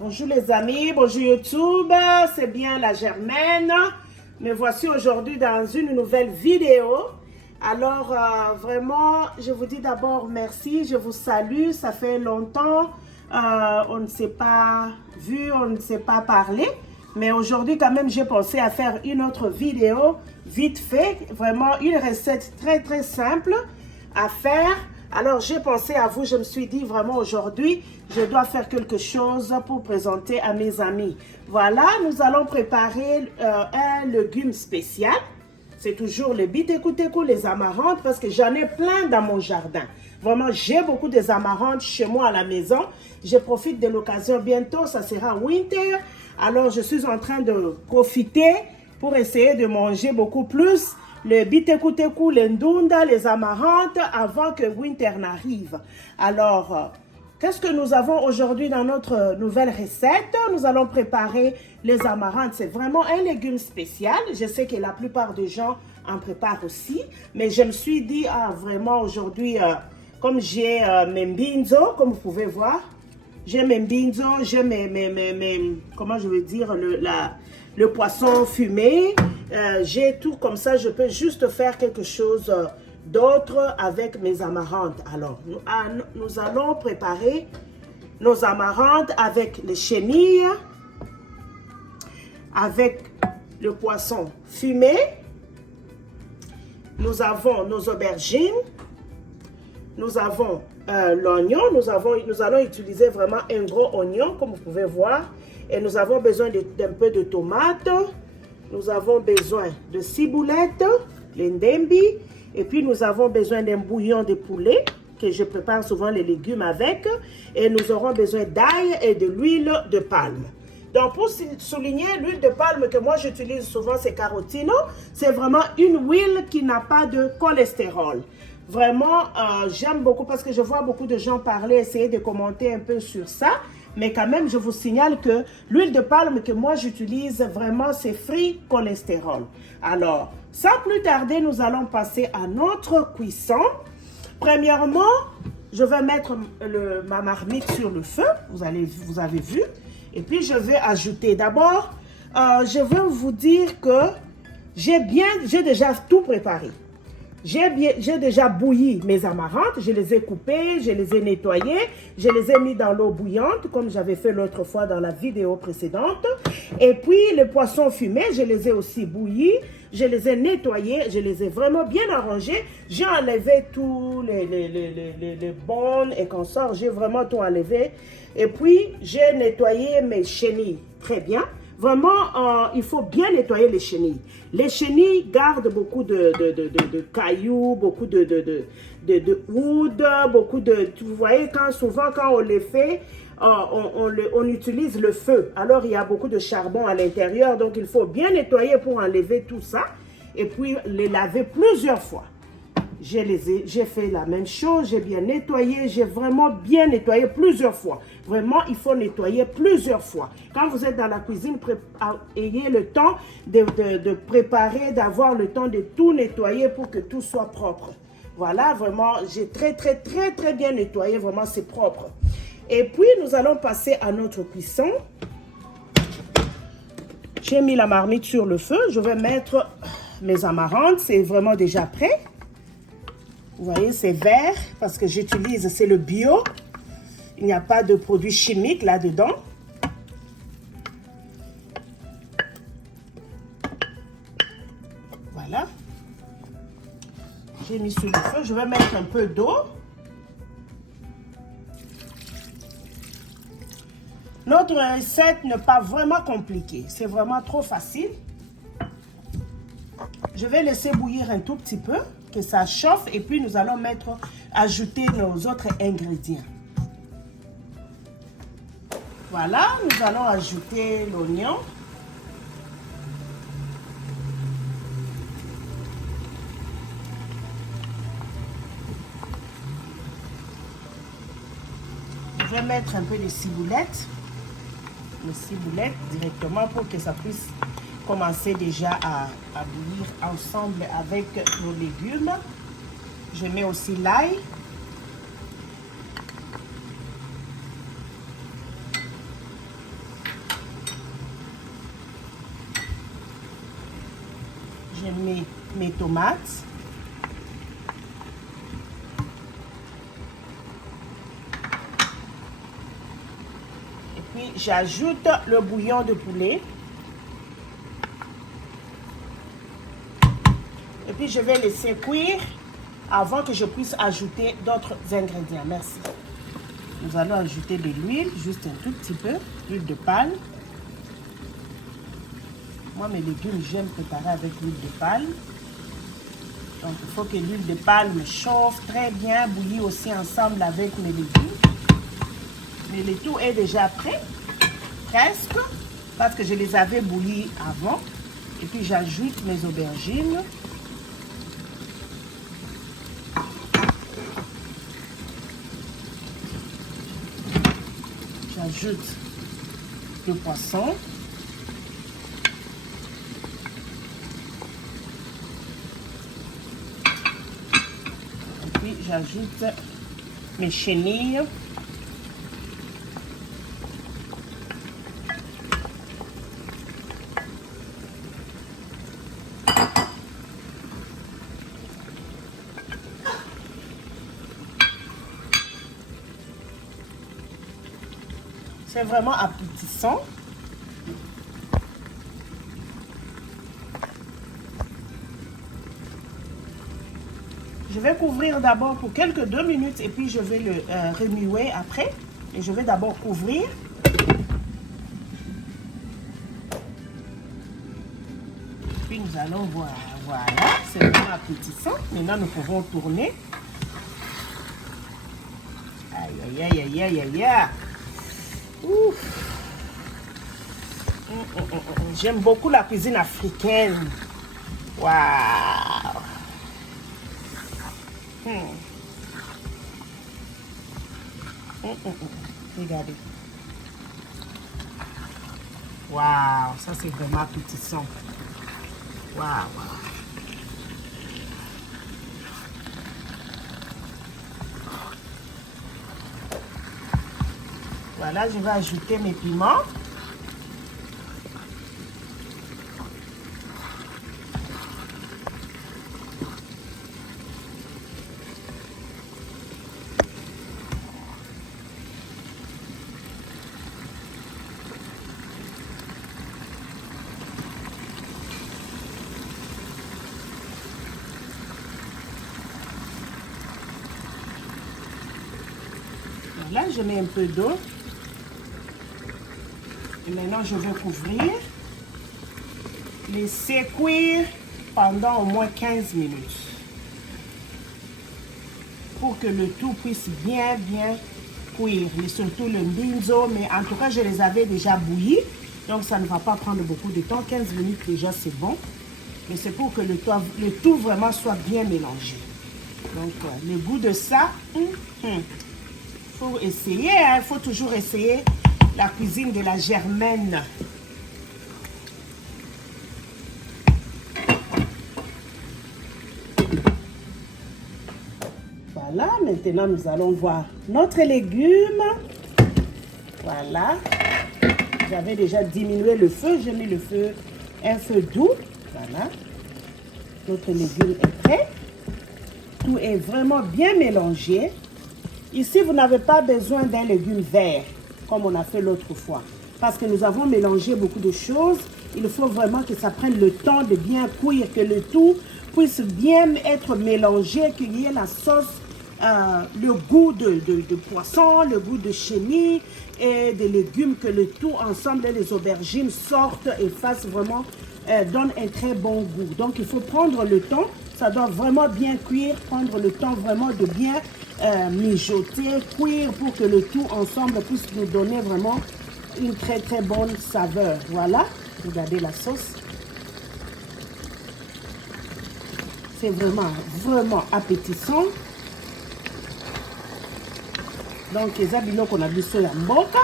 Bonjour les amis, bonjour YouTube, c'est bien la Germaine. Me voici aujourd'hui dans une nouvelle vidéo. Alors vraiment, je vous dis d'abord merci, je vous salue. Ça fait longtemps, on ne s'est pas vu, on ne s'est pas parlé. Mais aujourd'hui quand même, j'ai pensé à faire une autre vidéo vite fait. Vraiment une recette très simple à faire. Alors, j'ai pensé à vous, je me suis dit vraiment aujourd'hui, je dois faire quelque chose pour présenter à mes amis. Voilà, nous allons préparer un légume spécial. C'est toujours le biteku-teku, les amarantes, parce que j'en ai plein dans mon jardin. Vraiment, j'ai beaucoup des amarantes chez moi à la maison. Je profite de l'occasion bientôt, ça sera winter. Alors, je suis en train de profiter pour essayer de manger beaucoup plus le biteku-teku, les ndunda, les amarantes avant que winter n'arrive. Alors, qu'est-ce que nous avons aujourd'hui dans notre nouvelle recette? Nous allons préparer les amarantes. C'est vraiment un légume spécial. Je sais que la plupart des gens en préparent aussi. Mais je me suis dit, vraiment aujourd'hui, comme j'ai mes mbinzo, comme vous pouvez voir, j'ai mes mbinzo, j'ai comment je veux dire, le poisson fumé. J'ai tout comme ça, je peux juste faire quelque chose d'autre avec mes amarantes. Alors, nous allons préparer nos amarantes avec les chenilles, avec le poisson fumé. Nous avons nos aubergines, nous avons l'oignon, nous allons utiliser vraiment un gros oignon comme vous pouvez voir. Et nous avons besoin d'un peu de tomates. Nous avons besoin de ciboulette, l'endembi. Et puis nous avons besoin d'un bouillon de poulet que je prépare souvent les légumes avec. Et nous aurons besoin d'ail et de l'huile de palme. Donc pour souligner, l'huile de palme que moi j'utilise souvent, c'est Carotino. C'est vraiment une huile qui n'a pas de cholestérol. Vraiment, j'aime beaucoup parce que je vois beaucoup de gens parler, essayer de commenter un peu sur ça. Mais quand même, je vous signale que l'huile de palme que moi j'utilise, vraiment, c'est free cholestérol. Alors, sans plus tarder, nous allons passer à notre cuisson. Premièrement, je vais mettre ma marmite sur le feu. Vous avez vu. Et puis, je vais ajouter. D'abord, je vais vous dire que j'ai déjà tout préparé. J'ai déjà bouilli mes amarantes, je les ai coupées, je les ai nettoyées, je les ai mis dans l'eau bouillante comme j'avais fait l'autre fois dans la vidéo précédente. Et puis les poissons fumés, je les ai aussi bouillis, je les ai nettoyés, je les ai vraiment bien arrangés. J'ai enlevé tous les bonnes et consorts, j'ai vraiment tout enlevé. Et puis j'ai nettoyé mes chenilles très bien. Vraiment, il faut bien nettoyer les chenilles. Les chenilles gardent beaucoup de cailloux, beaucoup de wood, beaucoup de... Vous voyez, souvent quand on les fait, on utilise le feu. Alors, il y a beaucoup de charbon à l'intérieur. Donc, il faut bien nettoyer pour enlever tout ça. Et puis, les laver plusieurs fois. J'ai fait la même chose, j'ai bien nettoyé, j'ai vraiment bien nettoyé plusieurs fois. Vraiment, il faut nettoyer plusieurs fois. Quand vous êtes dans la cuisine, ayez le temps de préparer, d'avoir le temps de tout nettoyer pour que tout soit propre. Voilà, vraiment, j'ai très bien nettoyé, vraiment c'est propre. Et puis, nous allons passer à notre cuisson. J'ai mis la marmite sur le feu, je vais mettre mes amarantes, c'est vraiment déjà prêt. Vous voyez, c'est vert parce que j'utilise, c'est le bio. Il n'y a pas de produits chimiques là-dedans. Voilà. J'ai mis sur le feu. Je vais mettre un peu d'eau. Notre recette n'est pas vraiment compliquée. C'est vraiment trop facile. Je vais laisser bouillir un tout petit peu, que ça chauffe, et puis nous allons ajouter nos autres ingrédients. Voilà, nous allons ajouter l'oignon. Je vais mettre un peu de ciboulette. Le ciboulette directement pour que ça puisse commencer déjà à bouillir ensemble avec nos légumes. Je mets aussi l'ail. mes tomates. Et puis, j'ajoute le bouillon de poulet. Et puis, je vais laisser cuire avant que je puisse ajouter d'autres ingrédients. Merci. Nous allons ajouter de l'huile, juste un tout petit peu, l'huile de palme. Moi, mes légumes, j'aime préparer avec l'huile de palme. Donc, il faut que l'huile de palme chauffe très bien, bouillit aussi ensemble avec mes légumes. Mais le tout est déjà prêt, presque, parce que je les avais bouillis avant. Et puis, j'ajoute mes aubergines. J'ajoute le poisson. Et puis j'ajoute mes chenilles. C'est vraiment appétissant. Je vais couvrir d'abord pour quelques 2 minutes et puis je vais le remuer après. Et je vais d'abord couvrir. Puis nous allons voir. Voilà, c'est vraiment appétissant. Maintenant, nous pouvons tourner. Aïe, aïe, aïe, aïe, aïe, aïe. J'aime beaucoup la cuisine africaine. Waouh. Regardez. Waouh, ça c'est vraiment appétissant. Waouh. Voilà, je vais ajouter mes piments. Là, je mets un peu d'eau. Et maintenant, je vais couvrir. Laisser cuire pendant au moins 15 minutes. Pour que le tout puisse bien cuire. Et surtout le mbinzo. Mais en tout cas, je les avais déjà bouillis. Donc, ça ne va pas prendre beaucoup de temps. 15 minutes déjà, c'est bon. Mais c'est pour que le tout vraiment soit bien mélangé. Donc, le goût de ça... faut essayer, il faut toujours essayer la cuisine de la Germaine. Voilà, maintenant nous allons voir notre légume. Voilà, j'avais déjà diminué le feu, j'ai mis le feu, un feu doux. Voilà, notre légume est prêt. Tout est vraiment bien mélangé. Ici, vous n'avez pas besoin d'un légume vert, comme on a fait l'autre fois. Parce que nous avons mélangé beaucoup de choses. Il faut vraiment que ça prenne le temps de bien cuire, que le tout puisse bien être mélangé, qu'il y ait la sauce, le goût de poisson, le goût de chenille et des légumes, que le tout ensemble, les aubergines sortent et fassent vraiment, donnent un très bon goût. Donc, il faut prendre le temps. Ça doit vraiment bien cuire, prendre le temps vraiment de bien mijoter, cuire pour que le tout ensemble puisse nous donner vraiment une très bonne saveur. Voilà, regardez la sauce. C'est vraiment appétissant. Donc, les habillons qu'on a vu sur la mboka.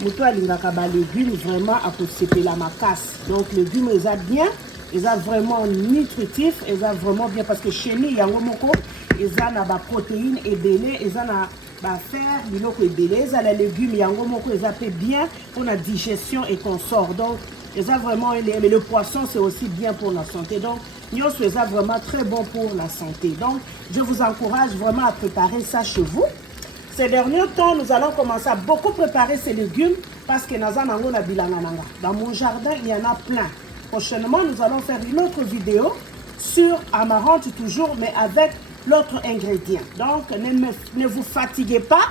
Muto alingaka ba légumes vraiment à côté la macasse. Donc, les légumes, ils ont bien. Ils sont vraiment nutritifs, ils sont vraiment bien parce que chez nous, il y a ils ont des protéines et belé, ils ont des fer, biloko et belé, ils ont les légumes, il y a ils ont bien pour la digestion et qu'on sort. Donc, vraiment, mais le poisson, c'est aussi bien pour la santé. Donc, nous c'est vraiment très bon pour la santé. Donc, je vous encourage vraiment à préparer ça chez vous. Ces derniers temps, nous allons commencer à beaucoup préparer ces légumes parce que dans mon jardin, il y en a plein. Prochainement, nous allons faire une autre vidéo sur Amarante toujours, mais avec l'autre ingrédient. Donc, ne vous fatiguez pas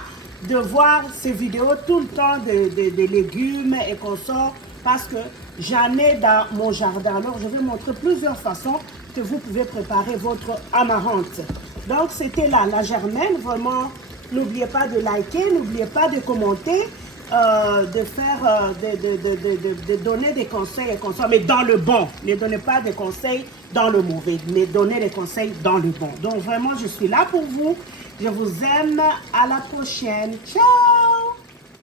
de voir ces vidéos tout le temps de légumes et consorts parce que j'en ai dans mon jardin. Alors, je vais montrer plusieurs façons que vous pouvez préparer votre Amarante. Donc, c'était là, la germaine. Vraiment, n'oubliez pas de liker, n'oubliez pas de commenter, de faire, de donner des conseils et consorts, mais dans le bon. Ne donnez pas des conseils dans le mauvais, mais donnez des conseils dans le bon. Donc, vraiment, je suis là pour vous. Je vous aime. À la prochaine. Ciao!